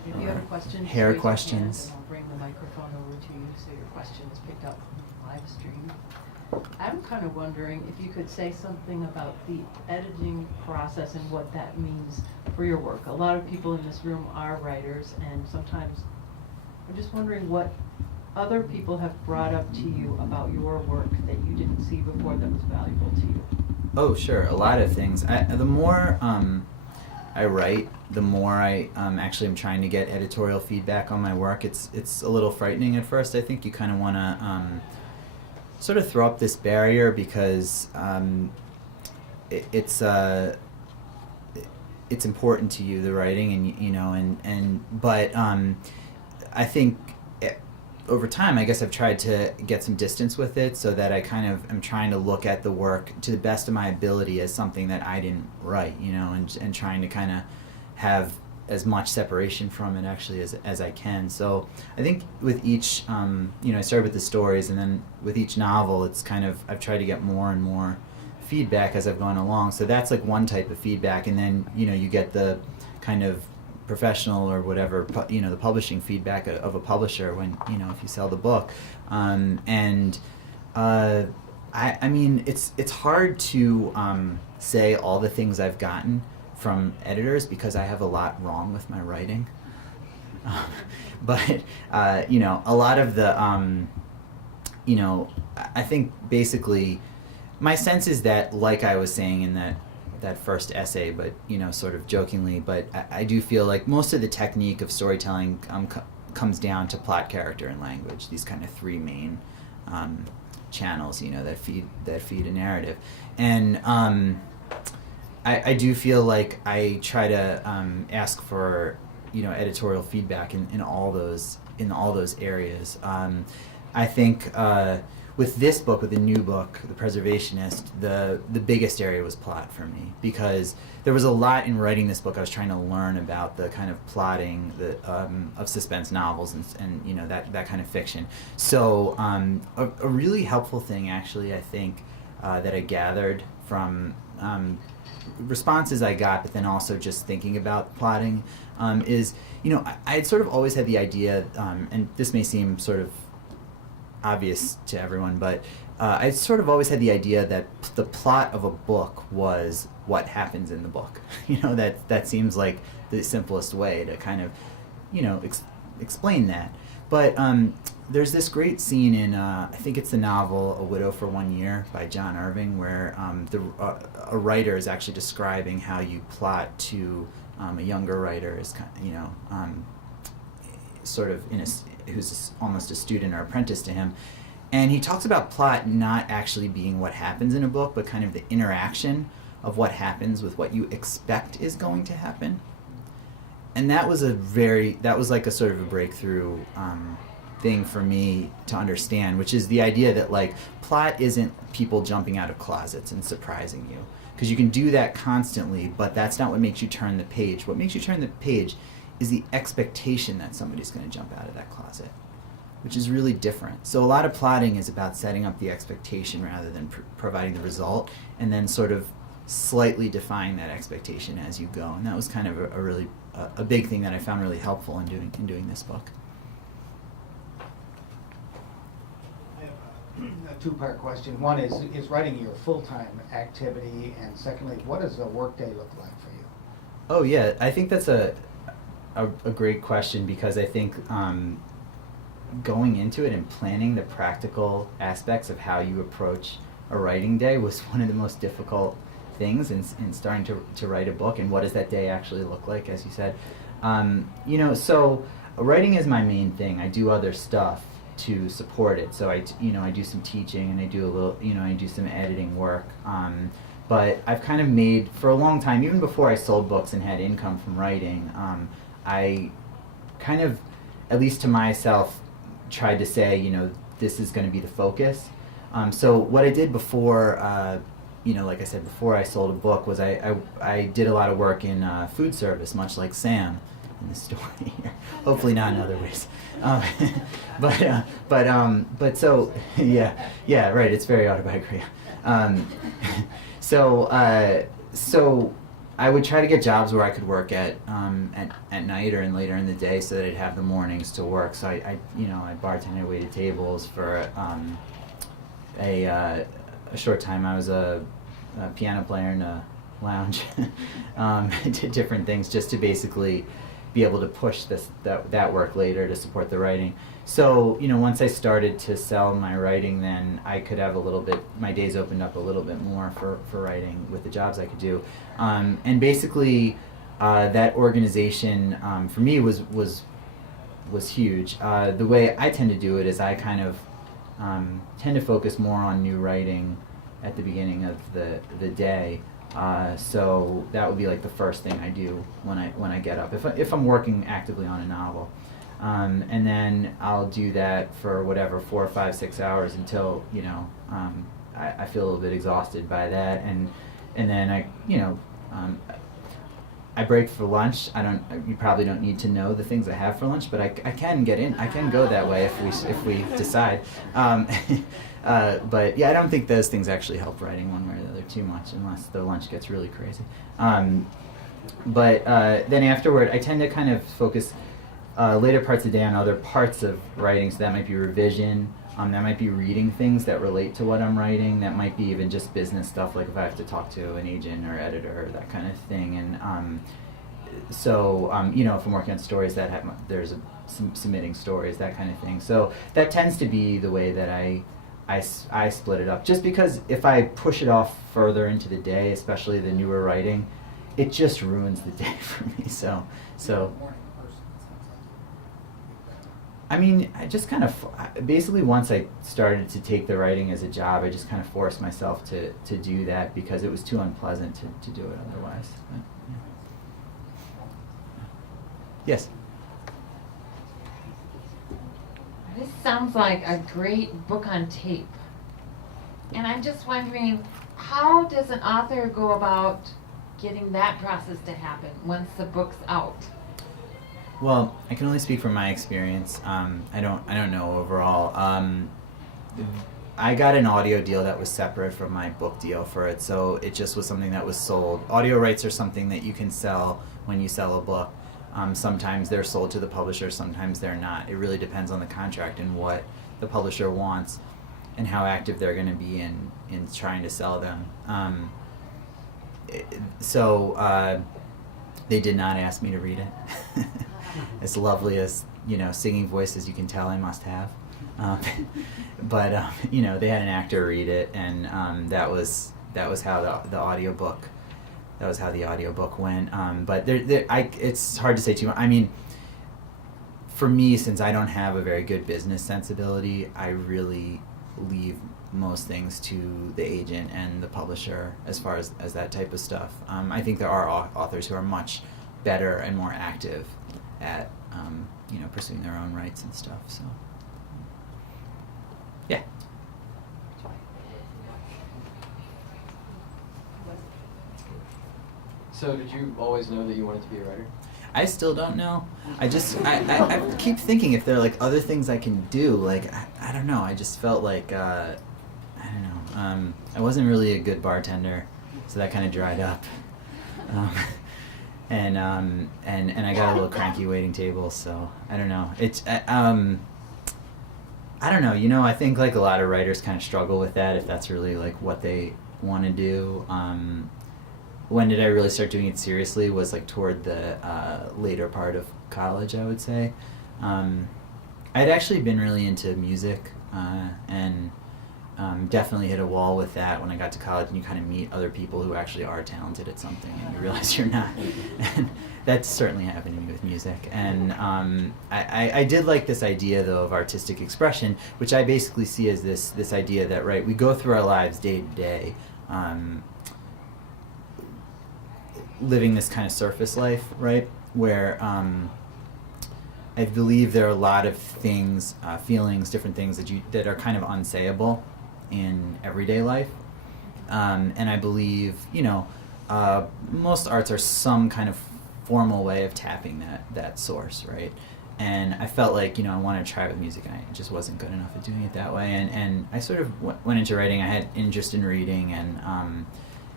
If you have a question, Hair raise your questions. hand and I'll bring the microphone over to you so your question is picked up on the live stream. I'm kind of wondering if you could say something about the editing process and what that means for your work. A lot of people in this room are writers, and sometimes I'm just wondering what other people have brought up to you about your work that you didn't see before that was valuable to you. Oh, sure. A lot of things. The more I write, the more I actually am trying to get editorial feedback on my work. It's a little frightening at first. I think you kind of want to sort of throw up this barrier because it's important to you, the writing, and you know, but I think over time, I guess I've tried to get some distance with it so that I kind of am trying to look at the work to the best of my ability as something that I didn't write, you know, and trying to kind of have as much separation from it actually as I can. So I think with each, you know, I started with the stories, and then with each novel, it's kind of, I've tried to get more and more feedback as I've gone along. So that's like one type of feedback, and then, you know, you get the kind of professional or whatever, you know, the publishing feedback of a publisher when, you know, if you sell the book. I mean, it's hard to say all the things I've gotten from editors because I have a lot wrong with my writing. But, you know, a lot of the, you know, I think basically my sense is that, like I was saying in that first essay, but, you know, sort of jokingly, but I do feel like most of the technique of storytelling comes down to plot, character, and language, these kind of three main channels, you know, that feed a narrative. And I do feel like I try to ask for, you know, editorial feedback in all those areas. I think with this book, with the new book, The Preservationist, the biggest area was plot for me, because there was a lot in writing this book. I was trying to learn about the kind of plotting of suspense novels and you know, that kind of fiction. So a really helpful thing, actually, I think, that I gathered from responses I got, but then also just thinking about plotting, is, you know, I had sort of always had the idea, and this may seem sort of obvious to everyone, but I sort of always had the idea that the plot of a book was what happens in the book. You know, that seems like the simplest way to kind of, you know, explain that. But there's this great scene in, I think it's the novel A Widow for 1 Year by John Irving, where a writer is actually describing how you plot to a younger writer is, you know, sort of who's almost a student or apprentice to him. And he talks about plot not actually being what happens in a book, but kind of the interaction of what happens with what you expect is going to happen. And that was like a sort of a breakthrough thing for me to understand, which is the idea that, like, plot isn't people jumping out of closets and surprising you. Because you can do that constantly, but that's not what makes you turn the page. What makes you turn the page is the expectation that somebody's going to jump out of that closet, which is really different. So a lot of plotting is about setting up the expectation rather than providing the result, and then sort of slightly defying that expectation as you go. And that was kind of a really a big thing that I found really helpful in doing this book. I have a two-part question. One is writing your full-time activity, and secondly, what does a workday look like for you? Oh yeah, I think that's a great question, because I think going into it and planning the practical aspects of how you approach a writing day was one of the most difficult things in starting to write a book. And what does that day actually look like, as you said? You know, so writing is my main thing. I do other stuff to support it. So I do some teaching, and I do I do some editing work. but I've kind of made, for a long time, even before I sold books and had income from writing, I kind of, at least to myself, tried to say, this is going to be the focus. So what I did before, like I said, before I sold a book, was I did a lot of work in food service, much like Sam in the story here. Hopefully not in other ways. But so, yeah, right, it's very autobiographical. So I would try to get jobs where I could work at night or later in the day, so that I'd have the mornings to work. So I bartended, waited tables for a short time. I was a piano player in a lounge. Did different things just to basically be able to push that work later to support the writing. So once I started to sell my writing, then I could have my days opened up a little bit more for writing with the jobs I could do. And basically that organization for me was huge. The way I tend to do it is I kind of tend to focus more on new writing at the beginning of the day. So that would be like the first thing I do when I get up, if I'm working actively on a novel. And then I'll do that for whatever, 4, 5, 6 hours until I feel a little bit exhausted by that, and then I break for lunch. You probably don't need to know the things I have for lunch, but I can get in. I can go that way if we decide. But yeah, I don't think those things actually help writing one way or the other too much, unless the lunch gets really crazy. But then afterward, I tend to kind of focus later parts of the day on other parts of writing. So that might be revision. That might be reading things that relate to what I'm writing. That might be even just business stuff, like if I have to talk to an agent or editor or that kind of thing. And so if I'm working on stories that there's submitting stories, that kind of thing. So that tends to be the way that I split it up. Just because if I push it off further into the day, especially the newer writing, it just ruins the day for me. So. I mean, I just kind of, basically once I started to take the writing as a job, I just kind of forced myself to do that because it was too unpleasant to do it otherwise. But, yeah. Yes? This sounds like a great book on tape. And I'm just wondering, how does an author go about getting that process to happen once the book's out? Well, I can only speak from my experience. I don't know overall. I got an audio deal that was separate from my book deal for it, so it just was something that was sold. Audio rights are something that you can sell when you sell a book. Sometimes they're sold to the publisher, sometimes they're not. It really depends on the contract and what the publisher wants and how active they're going to be in trying to sell them. They did not ask me to read it. As lovely as singing voice as you can tell I must have, but they had an actor read it, and that was how the audiobook went. But it's hard to say too much. I mean, for me, since I don't have a very good business sensibility, I really leave most things to the agent and the publisher as far as that type of stuff. I think there are authors who are much better and more active at pursuing their own rights and stuff. So yeah. So did you always know that you wanted to be a writer? I still don't know. I keep thinking if there are like other things I can do. Like I don't know. I just felt like I don't know. I wasn't really a good bartender, so that kind of dried up. And I got a little cranky waiting tables, so I don't know. I don't know. I think like a lot of writers kind of struggle with that, if that's really like what they want to do. When did I really start doing it seriously was like toward the later part of college, I would say. I'd actually been really into music, and definitely hit a wall with that when I got to college, and you kind of meet other people who actually are talented at something, and you realize you're not. And that's certainly happened to me with music. And I did like this idea, though, of artistic expression, which I basically see as this idea that, right, we go through our lives day to day, living this kind of surface life, right? Where I believe there are a lot of things, feelings, different things that are kind of unsayable in everyday life. And I believe, most arts are some kind of formal way of tapping that source, right? And I felt like, I wanted to try it with music, and I just wasn't good enough at doing it that way. And I sort of went into writing. I had interest in reading,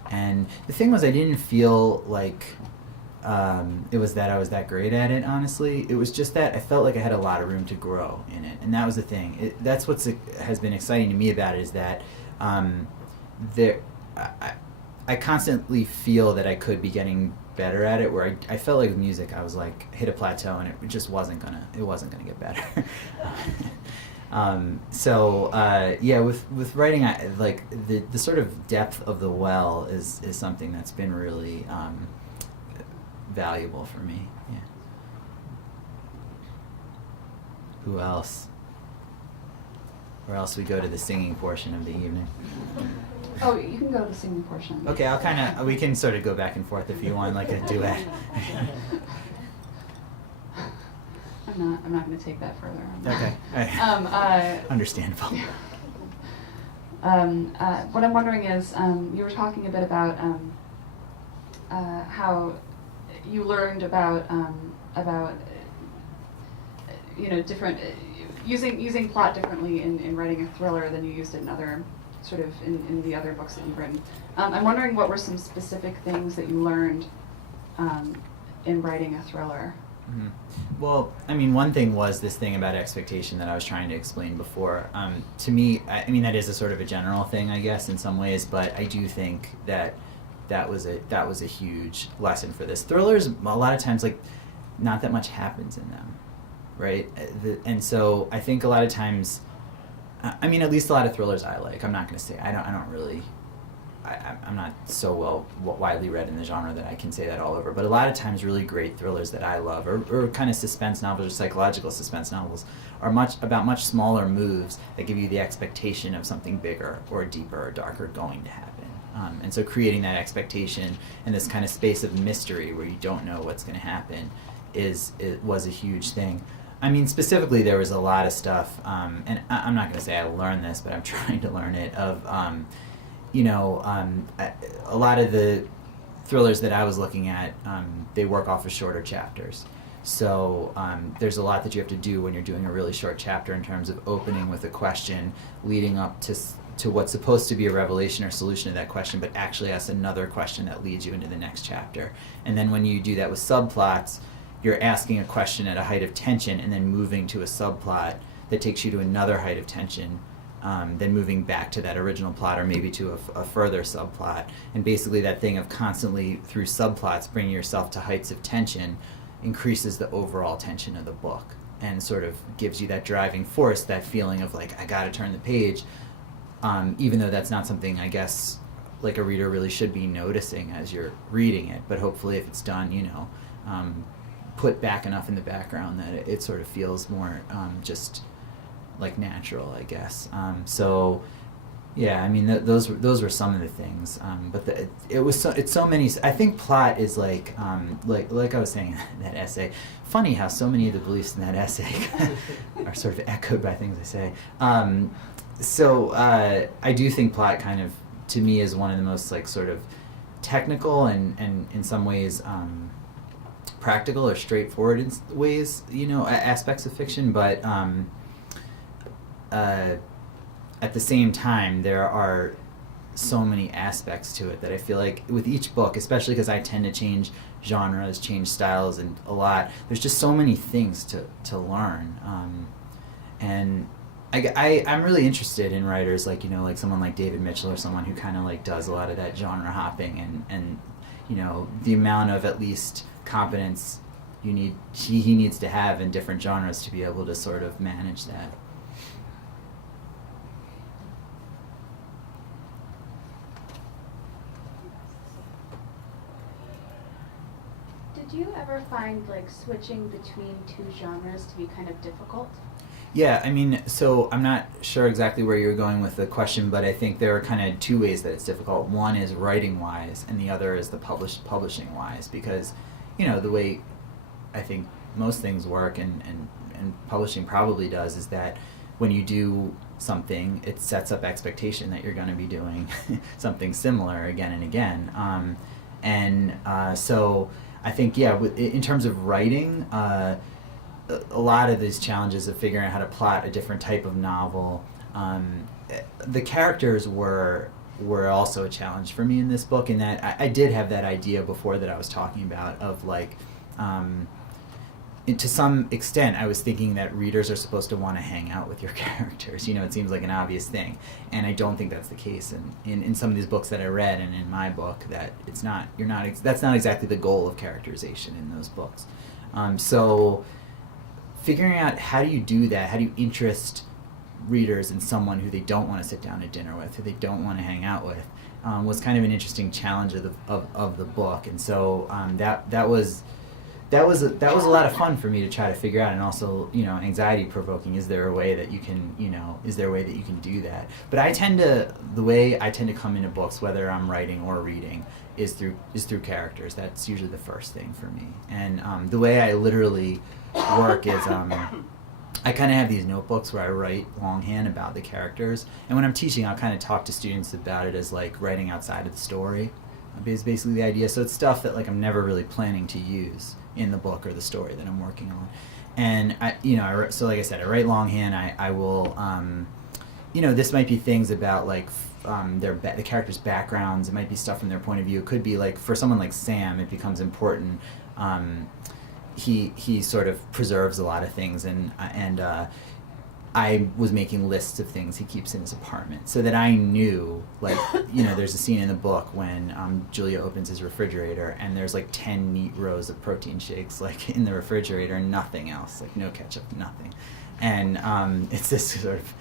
and the thing was, I didn't feel like it was that I was that great at it, honestly. It was just that I felt like I had a lot of room to grow in it, and that was the thing. That's what has been exciting to me about it, is that I constantly feel that I could be getting better at it, where I felt like with music I was like hit a plateau, and it just wasn't gonna get better. With writing, I like the sort of depth of the well is something that's been really valuable for me. Yeah. Who else? Or else we go to the singing portion of the evening. Oh, you can go to the singing portion. Okay, we can sort of go back and forth if you want, like a duet. I'm not going to take that further. Okay. Understandable. What I'm wondering is, you were talking a bit about how you learned about different using plot differently in writing a thriller than you used it in other sort of in the other books that you've written. I'm wondering what were some specific things that you learned in writing a thriller. Mm-hmm. Well, I mean, one thing was this thing about expectation that I was trying to explain before. To me, I mean, that is a sort of a general thing, I guess, in some ways, but I do think that was a huge lesson for this. Thrillers, a lot of times, like, not that much happens in them, right? And so I think a lot of times, I mean, at least a lot of thrillers I like. I'm not going to say I don't really. I'm not so widely read in the genre that I can say that all over. But a lot of times, really great thrillers that I love, or kind of suspense novels or psychological suspense novels, are about much smaller moves that give you the expectation of something bigger or deeper or darker going to happen. And so creating that expectation in this kind of space of mystery where you don't know what's going to happen was a huge thing. I mean, specifically, there was a lot of stuff, and I'm not going to say I learned this, but I'm trying to learn it, of, a lot of the thrillers that I was looking at, they work off of shorter chapters. So there's a lot that you have to do when you're doing a really short chapter in terms of opening with a question, leading up to what's supposed to be a revelation or solution to that question, but actually asks another question that leads you into the next chapter. And then when you do that with subplots, you're asking a question at a height of tension and then moving to a subplot that takes you to another height of tension, then moving back to that original plot or maybe to a further subplot. And basically that thing of constantly through subplots bringing yourself to heights of tension increases the overall tension of the book and sort of gives you that driving force, that feeling of like, I gotta turn the page, even though that's not something I guess like a reader really should be noticing as you're reading it. But hopefully if it's done, put back enough in the background that it sort of feels more just like natural, I guess. So yeah, I mean those were some of the things, but it's so many. I think plot is like I was saying in that essay. Funny how so many of the beliefs in that essay are sort of echoed by things I say. So I do think plot kind of, to me, is one of the most like sort of technical and in some ways practical or straightforward in ways, aspects of fiction, but at the same time there are so many aspects to it that I feel like with each book, especially because I tend to change genres, change styles and a lot, there's just so many things to learn, and I'm really interested in writers like like someone like David Mitchell or someone who kind of like does a lot of that genre hopping and the amount of at least competence he needs to have in different genres to be able to sort of manage that. Did you ever find like switching between two genres to be kind of difficult? Yeah, I mean, so I'm not sure exactly where you're going with the question, but I think there are kind of two ways that it's difficult. One is writing wise, and the other is the publishing wise, because, the way I think most things work, and publishing probably does, is that when you do something, it sets up expectation that you're going to be doing something similar again and again. So I think, in terms of writing, a lot of these challenges of figuring out how to plot a different type of novel, the characters were also a challenge for me in this book, in that I did have that idea before that I was talking about of like, to some extent I was thinking that readers are supposed to want to hang out with your characters. It seems like an obvious thing, and I don't think that's the case in some of these books that I read, and in my book, that it's not. That's not exactly the goal of characterization in those books. So figuring out how do you do that, how do you interest readers in someone who they don't want to sit down to dinner with, who they don't want to hang out with, was kind of an interesting challenge of the book, and so that was a lot of fun for me to try to figure out, and also anxiety provoking. Is there a way that you can do that? But the way I tend to come into books, whether I'm writing or reading, is through characters. That's usually the first thing for me. And the way I literally work is I kind of have these notebooks where I write longhand about the characters, and when I'm teaching, I'll kind of talk to students about it as like writing outside of the story. Is basically the idea. So it's stuff that like I'm never really planning to use in the book or the story that I'm working on. And so like I said, I write longhand. I will, this might be things about like the characters' backgrounds. It might be stuff from their point of view. It could be like for someone like Sam, it becomes important. He sort of preserves a lot of things, and I was making lists of things he keeps in his apartment, so that I knew, like, there's a scene in the book when Julia opens his refrigerator, and there's like 10 neat rows of protein shakes like in the refrigerator, and nothing else, like no ketchup, nothing. And it's this sort of,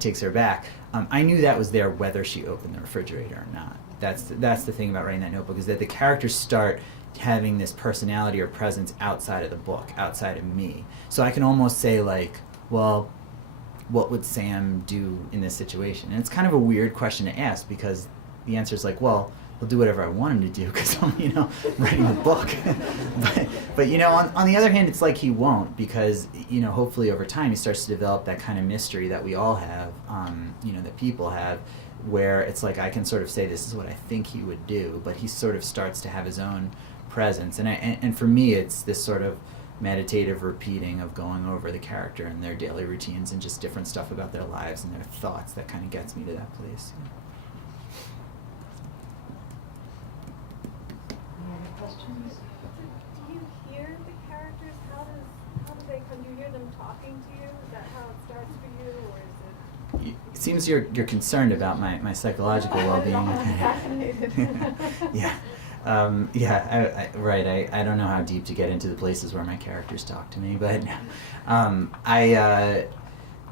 takes her back. I knew that was there whether she opened the refrigerator or not. That's the thing about writing that notebook, is that the characters start having this personality or presence outside of the book, outside of me. So I can almost say like, well, what would Sam do in this situation? And it's kind of a weird question to ask, because the answer is like, well, he'll do whatever I want him to do because I'm, writing the book. but on the other hand, it's like he won't, because, hopefully over time he starts to develop that kind of mystery that we all have, that people have, where it's like I can sort of say this is what I think he would do, but he sort of starts to have his own presence. And for me, it's this sort of meditative repeating of going over the character and their daily routines and just different stuff about their lives and their thoughts that kind of gets me to that place. Any other questions? Do you hear the characters? How do they come? Do you hear them talking to you? Is that how it starts for you, or is it? It seems you're concerned about my psychological well-being. I'm fascinated. Yeah. I don't know how deep to get into the places where my characters talk to me, but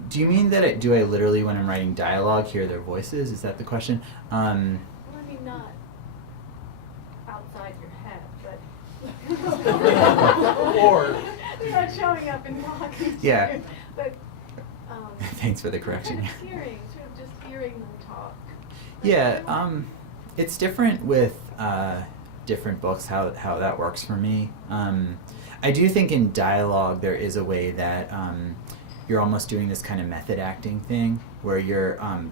do you mean that do I literally, when I'm writing dialogue, hear their voices? Is that the question? Well, I mean, not outside your head, but Or they're not showing up and talking to Yeah. you. But Thanks for the correction. Sort of just hearing them talk. Yeah, it's different with different books how that works for me. I do think in dialogue there is a way that you're almost doing this kind of method acting thing, where you're, in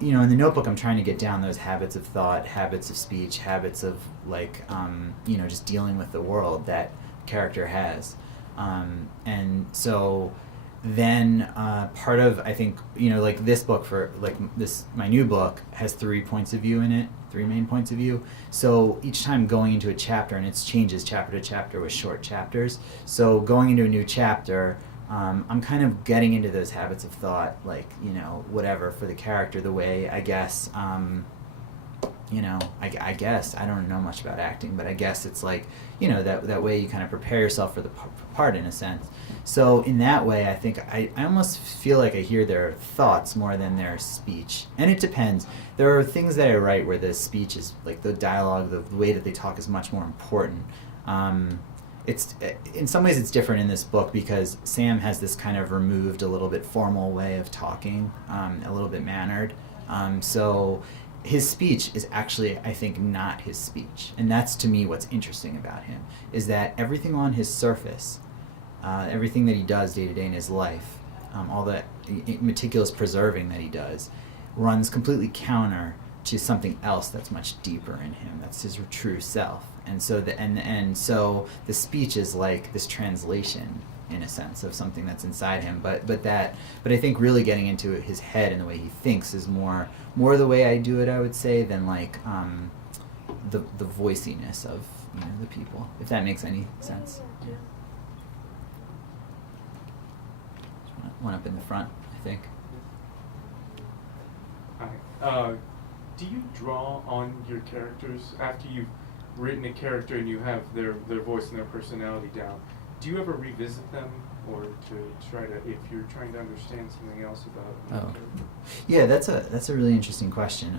the notebook I'm trying to get down those habits of thought, habits of speech, habits of like, just dealing with the world that character has. And so then part of, I think, like this book, my new book has 3 points of view in it, 3 main points of view. So each time going into a chapter, and it changes chapter to chapter with short chapters. So going into a new chapter, I'm kind of getting into those habits of thought, like, whatever for the character, the way, I guess, I guess, I don't know much about acting, but I guess it's like, that way you kind of prepare yourself for the part in a sense. So in that way, I think I almost feel like I hear their thoughts more than their speech. And it depends. There are things that I write where the speech is, like the dialogue, the way that they talk is much more important. it's in some ways it's different in this book because Sam has this kind of removed, a little bit formal way of talking, a little bit mannered. So his speech is actually, I think, not his speech, and that's to me what's interesting about him, is that everything on his surface, everything that he does day to day in his life, all the meticulous preserving that he does, runs completely counter to something else that's much deeper in him. That's his true self. And so so the speech is like this translation, in a sense, of something that's inside him. But I think really getting into his head and the way he thinks is more the way I do it, I would say, than like the voiciness of the people. If that makes any sense. Yeah. One up in the front, I think. Hi. Do you draw on your characters after you've written a character and you have their voice and their personality down? Do you ever revisit them, or to try to, if you're trying to understand something else about the character? Yeah, that's a really interesting question.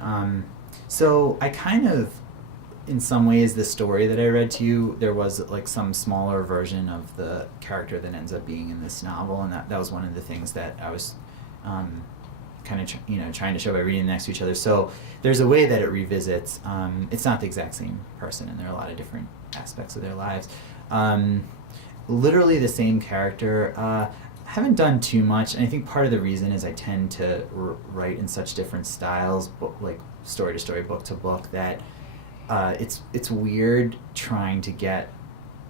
So I kind of, in some ways, the story that I read to you, there was like some smaller version of the character that ends up being in this novel, and that was one of the things that I was kind of trying to show by reading next to each other. So there's a way that it revisits. It's not the exact same person, and there are a lot of different aspects of their lives. Literally the same character. I haven't done too much, and I think part of the reason is I tend to write in such different styles, like story to story, book to book, that it's weird trying to get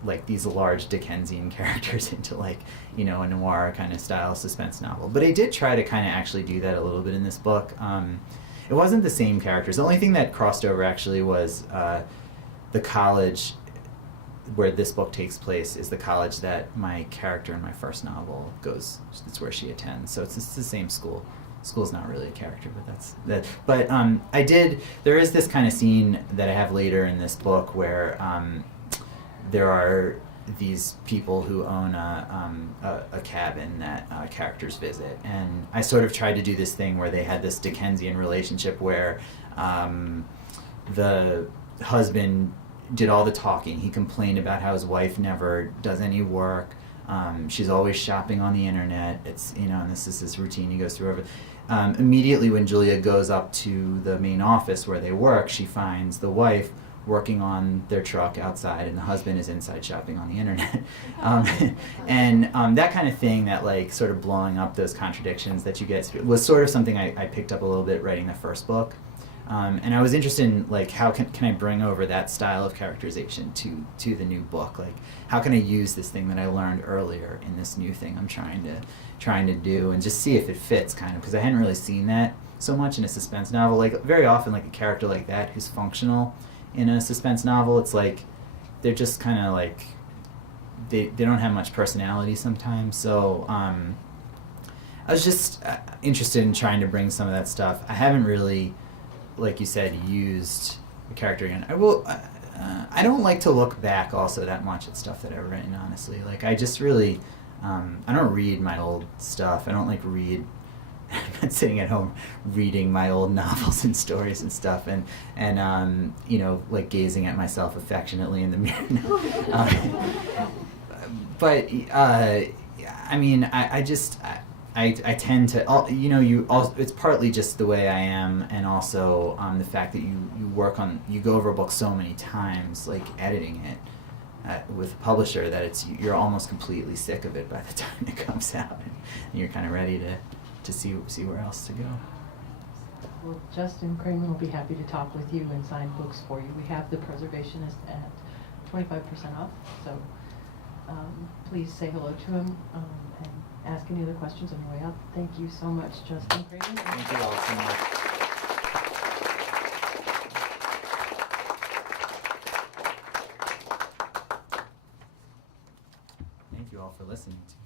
like these large Dickensian characters into like a noir kind of style suspense novel. But I did try to kind of actually do that a little bit in this book. It wasn't the same characters. The only thing that crossed over actually was the college where this book takes place is the college that my character in my first novel goes. It's where she attends. So it's the same school. School's not really a character, but that's that. But there is this kind of scene that I have later in this book where there are these people who own a cabin that characters visit, and I sort of tried to do this thing where they had this Dickensian relationship where the husband did all the talking. He complained about how his wife never does any work. She's always shopping on the internet. It's and this is his routine. He goes through everything. Immediately when Julia goes up to the main office where they work, she finds the wife working on their truck outside, and the husband is inside shopping on the internet. And that kind of thing, that like sort of blowing up those contradictions that you get, was sort of something I picked up a little bit writing the first book. And I was interested in like how can I bring over that style of characterization to the new book? Like how can I use this thing that I learned earlier in this new thing I'm trying to do, and just see if it fits, kind of, because I hadn't really seen that so much in a suspense novel. Like very often, like a character like that who's functional in a suspense novel, it's like they're just kind of like they don't have much personality sometimes. So I was just interested in trying to bring some of that stuff. I haven't really, like you said, used a character again. I will. I don't like to look back also that much at stuff that I've written, honestly. Like I just really, I don't read my old stuff. I don't like read. I'm not sitting at home reading my old novels and stories and stuff, and like gazing at myself affectionately in the mirror. But I mean, I tend to, it's partly just the way I am, and also the fact that you go over a book so many times, like editing it with a publisher, that you're almost completely sick of it by the time it comes out, and you're kind of ready to see where else to go. Well, Justin Kramon will be happy to talk with you and sign books for you. We have The Preservationist at 25% off, so please say hello to him and ask any other questions on your way out. Thank you so much, Justin Kramon. Thank you all so much. Thank you all for listening to me.